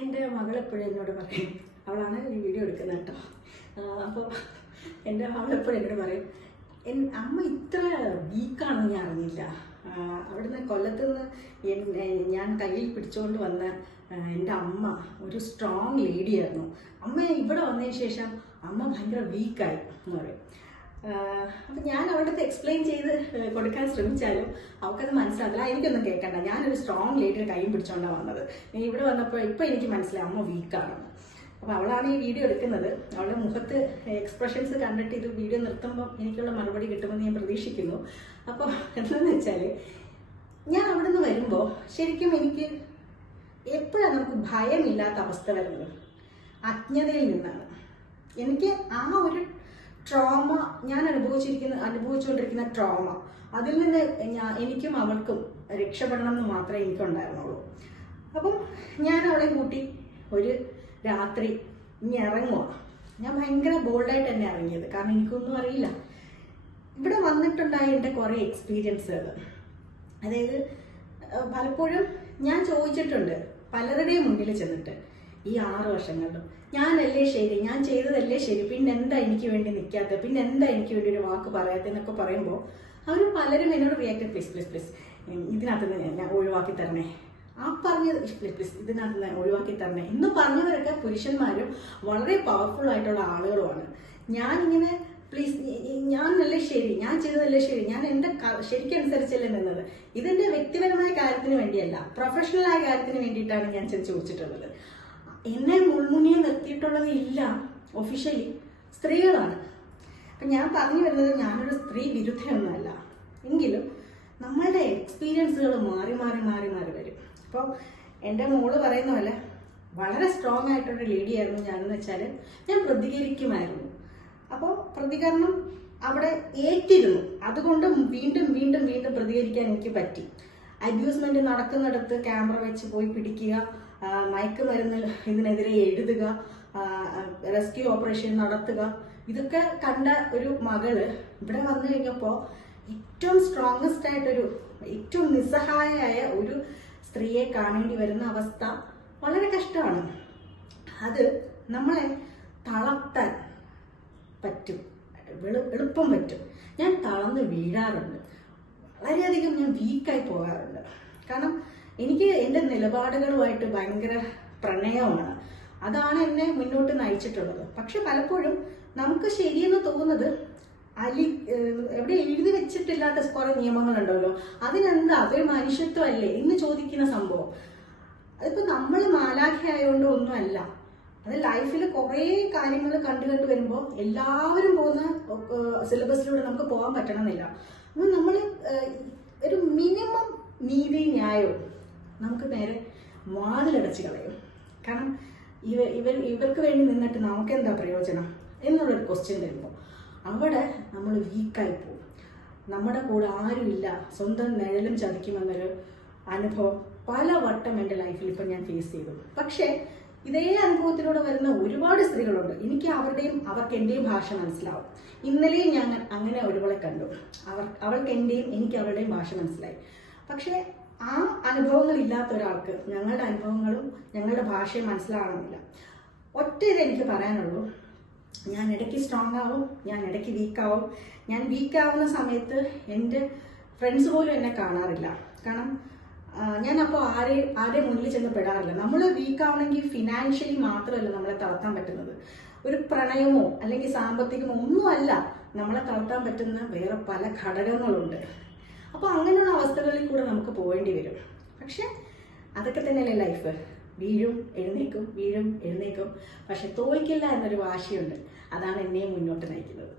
എൻ്റെ മകൾ എപ്പോഴും എന്നോട് പറയും, അവളാണ് ഈ വീഡിയോ എടുക്കുന്നത് കേട്ടോ. അപ്പോൾ എൻ്റെ മകളെപ്പോഴും എന്നോട് പറയും, അമ്മ ഇത്ര വീക്കാണെന്ന് ഞാൻ അറിഞ്ഞില്ല. അവിടുന്ന് കൊല്ലത്ത് നിന്ന് ഞാൻ കയ്യിൽ പിടിച്ചുകൊണ്ട് വന്ന എൻ്റെ അമ്മ ഒരു സ്ട്രോങ് ലേഡിയായിരുന്നു. അമ്മ ഇവിടെ വന്നതിന് ശേഷം അമ്മ ഭയങ്കര വീക്കായി എന്ന് പറയും. അപ്പം ഞാൻ അവിടുത്തെ എക്സ്പ്ലെയിൻ ചെയ്ത് കൊടുക്കാൻ ശ്രമിച്ചാലും അവൾക്കത് മനസ്സിലാകില്ല. എനിക്കൊന്നും കേൾക്കണ്ട, ഞാനൊരു സ്ട്രോങ് ലേഡിയുടെ കൈയും പിടിച്ചുകൊണ്ടാണ് വന്നത്. ഇവിടെ വന്നപ്പോൾ ഇപ്പം എനിക്ക് മനസ്സിലായി അമ്മ വീക്കാണെന്ന്. അപ്പോൾ അവളാണ് ഈ വീഡിയോ എടുക്കുന്നത്. അവളുടെ മുഖത്ത് എക്സ്പ്രഷൻസ് കണ്ടിട്ട് ഇത് വീഡിയോ നിർത്തുമ്പോൾ എനിക്കുള്ള മറുപടി കിട്ടുമെന്ന് ഞാൻ പ്രതീക്ഷിക്കുന്നു. അപ്പോൾ എന്താണെന്ന് വെച്ചാൽ, ഞാൻ അവിടെ നിന്ന് വരുമ്പോൾ ശരിക്കും എനിക്ക് എപ്പോഴാണ് നമുക്ക് ഭയമില്ലാത്ത അവസ്ഥ വരുന്നത്? അജ്ഞതയിൽ നിന്നാണ്. എനിക്ക് ആ ഒരു ട്രോമ, ഞാൻ അനുഭവിച്ചുകൊണ്ടിരിക്കുന്ന ട്രോമ, അതിൽ നിന്ന് എനിക്കും അവൾക്കും രക്ഷപ്പെടണം എന്ന് മാത്രമേ എനിക്കുണ്ടായിരുന്നുള്ളൂ. അപ്പം ഞാൻ അവളെ കൂട്ടി ഒരു രാത്രി ഇനി ഇറങ്ങുക. ഞാൻ ഭയങ്കര ബോൾഡായിട്ട് തന്നെ ഇറങ്ങിയത്, കാരണം എനിക്കൊന്നും അറിയില്ല. ഇവിടെ വന്നിട്ടുണ്ടായ എൻ്റെ കുറേ എക്സ്പീരിയൻസുകൾ, അതായത് പലപ്പോഴും ഞാൻ ചോദിച്ചിട്ടുണ്ട് പലരുടെയും മുന്നിൽ ചെന്നിട്ട്, ഈ 6 വർഷങ്ങളിലും ഞാനല്ലേ ശരി, ഞാൻ ചെയ്തതല്ലേ ശരി, പിന്നെ എന്താ എനിക്ക് വേണ്ടി നിൽക്കാത്തത്, പിന്നെ എന്താ എനിക്ക് വേണ്ടി ഒരു വാക്ക് പറയാത്തതെന്നൊക്കെ പറയുമ്പോൾ അവർ പലരും എന്നോട് റിയാക്ട്, പ്ലീസ് പ്ലീസ് പ്ലീസ് ഇതിനകത്ത് നിന്ന് ഞാൻ ഒഴിവാക്കി തരണേ, ആ പറഞ്ഞത് പ്ലീസ് പ്ലീസ് ഇതിനകത്ത് നിന്ന് ഒഴിവാക്കി തരണേ എന്ന് പറഞ്ഞവരൊക്കെ പുരുഷന്മാരും വളരെ പവർഫുൾ ആയിട്ടുള്ള ആളുകളുമാണ്. ഞാനിങ്ങനെ പ്ലീസ്, ഞാനല്ലേ ശരി, ഞാൻ ചെയ്തതല്ലേ ശരി, ഞാൻ എൻ്റെ ശരിക്കനുസരിച്ചല്ലേ നിന്നത്, ഇതെൻ്റെ വ്യക്തിപരമായ കാര്യത്തിന് വേണ്ടിയല്ല, പ്രൊഫഷണലായ കാര്യത്തിന് വേണ്ടിയിട്ടാണ് ഞാൻ ചോദിച്ചിട്ടുള്ളത്. എന്നെ മുൾമുനിയെ നിർത്തിയിട്ടുള്ളത് ഇല്ല, ഒഫീഷ്യലി സ്ത്രീകളാണ്. അപ്പം ഞാൻ പറഞ്ഞു വരുന്നത്, ഞാനൊരു സ്ത്രീ വിരുദ്ധയൊന്നുമല്ല, എങ്കിലും നമ്മളുടെ എക്സ്പീരിയൻസുകൾ മാറി മാറി മാറി മാറി വരും. അപ്പോൾ എൻ്റെ മോള് പറയുന്ന പോലെ വളരെ സ്ട്രോങ് ആയിട്ടൊരു ലേഡിയായിരുന്നു ഞാനെന്ന് വെച്ചാൽ, ഞാൻ പ്രതികരിക്കുമായിരുന്നു. അപ്പോൾ പ്രതികരണം അവിടെ ഏറ്റിരുന്നു, അതുകൊണ്ട് വീണ്ടും വീണ്ടും വീണ്ടും പ്രതികരിക്കാൻ എനിക്ക് പറ്റി. അബ്യൂസ്മെന്റ് നടക്കുന്നിടത്ത് ക്യാമറ വെച്ച് പോയി പിടിക്കുക, മയക്കുമരുന്ന് ഇതിനെതിരെ എഴുതുക, റെസ്ക്യൂ ഓപ്പറേഷൻ നടത്തുക, ഇതൊക്കെ കണ്ട ഒരു മകള് ഇവിടെ വന്നു കഴിഞ്ഞപ്പോൾ ഏറ്റവും സ്ട്രോങ്ങസ്റ്റ് ആയിട്ടൊരു, ഏറ്റവും നിസ്സഹായയായ ഒരു സ്ത്രീയെ കാണേണ്ടി വരുന്ന അവസ്ഥ വളരെ കഷ്ടമാണ്. അത് നമ്മളെ തളർത്താൻ പറ്റും, എളുപ്പം പറ്റും. ഞാൻ തളർന്ന് വീഴാറുണ്ട്, വളരെയധികം ഞാൻ വീക്കായി പോകാറുണ്ട്. കാരണം എനിക്ക് എൻ്റെ നിലപാടുകളുമായിട്ട് ഭയങ്കര പ്രണയമാണ്, അതാണ് എന്നെ മുന്നോട്ട് നയിച്ചിട്ടുള്ളത്. പക്ഷെ പലപ്പോഴും നമുക്ക് ശരിയെന്ന് തോന്നുന്നത് എവിടെ എഴുതി വെച്ചിട്ടില്ലാത്ത കുറെ നിയമങ്ങളുണ്ടല്ലോ, അതിനെന്താ, അതൊരു മനുഷ്യത്വമല്ലേ എന്ന് ചോദിക്കുന്ന സംഭവം. അതിപ്പോൾ നമ്മൾ മാലാഖയായതുകൊണ്ട് ഒന്നുമല്ല, അത് ലൈഫിൽ കുറേ കാര്യങ്ങൾ കണ്ടു വരുമ്പോൾ എല്ലാവരും പോകുന്ന സിലബസിലൂടെ നമുക്ക് പോകാൻ പറ്റണമെന്നില്ല. അപ്പോൾ നമ്മൾ ഒരു മിനിമം നീതി ന്യായവും നമുക്ക് നേരെ വാതിലടച്ച് കളയും. കാരണം ഇവർക്ക് വേണ്ടി നിന്നിട്ട് നമുക്ക് എന്താ പ്രയോജനം എന്നുള്ളൊരു ക്വസ്റ്റ്യൻ വരുമ്പോൾ അവിടെ നമ്മൾ വീക്കായി പോകും. നമ്മുടെ കൂടെ ആരുമില്ല, സ്വന്തം നിഴലും ചതിക്കുമെന്നൊരു അനുഭവം പല വട്ടം എൻ്റെ ലൈഫിൽ ഇപ്പം ഞാൻ ഫേസ് ചെയ്തു. പക്ഷേ ഇതേ അനുഭവത്തിലൂടെ വരുന്ന ഒരുപാട് സ്ത്രീകളുണ്ട്. എനിക്ക് അവർക്ക് എൻ്റെയും ഭാഷ മനസ്സിലാവും. ഇന്നലെയും ഞാൻ അങ്ങനെ ഒരുവളെ കണ്ടു, അവൾക്ക് എൻ്റെയും എനിക്ക് അവളുടെയും ഭാഷ മനസ്സിലായി. പക്ഷേ ആ അനുഭവങ്ങൾ ഇല്ലാത്ത ഒരാൾക്ക് ഞങ്ങളുടെ അനുഭവങ്ങളും ഞങ്ങളുടെ ഭാഷയും മനസ്സിലാവണമെന്നില്ല. ഒറ്റ ഇതെനിക്ക് പറയാനുള്ളൂ, ഞാൻ ഇടയ്ക്ക് സ്ട്രോങ് ആവും, ഞാൻ ഇടയ്ക്ക് വീക്കാവും. ഞാൻ വീക്കാവുന്ന സമയത്ത് എൻ്റെ ഫ്രണ്ട്സ് പോലും എന്നെ കാണാറില്ല. കാരണം ഞാൻ അപ്പോൾ ആരെ മുന്നിൽ ചെന്ന് പെടാറില്ല. നമ്മൾ വീക്കാവണമെങ്കിൽ ഫിനാൻഷ്യലി മാത്രമല്ല നമ്മളെ തളർത്താൻ പറ്റുന്നത്, ഒരു പ്രണയമോ അല്ലെങ്കിൽ സാമ്പത്തികമോ ഒന്നുമല്ല നമ്മളെ തളർത്താൻ പറ്റുന്ന വേറെ പല ഘടകങ്ങളുണ്ട്. അപ്പോൾ അങ്ങനെയുള്ള അവസ്ഥകളിൽ കൂടെ നമുക്ക് പോകേണ്ടി വരും. പക്ഷെ അതൊക്കെ തന്നെയല്ലേ ലൈഫ്, വീഴും എഴുന്നേക്കും, വീഴും എഴുന്നേക്കും. പക്ഷെ തോൽക്കില്ല എന്നൊരു വാശിയുണ്ട്, അതാണ് എന്നെയും മുന്നോട്ട് നയിക്കുന്നത്.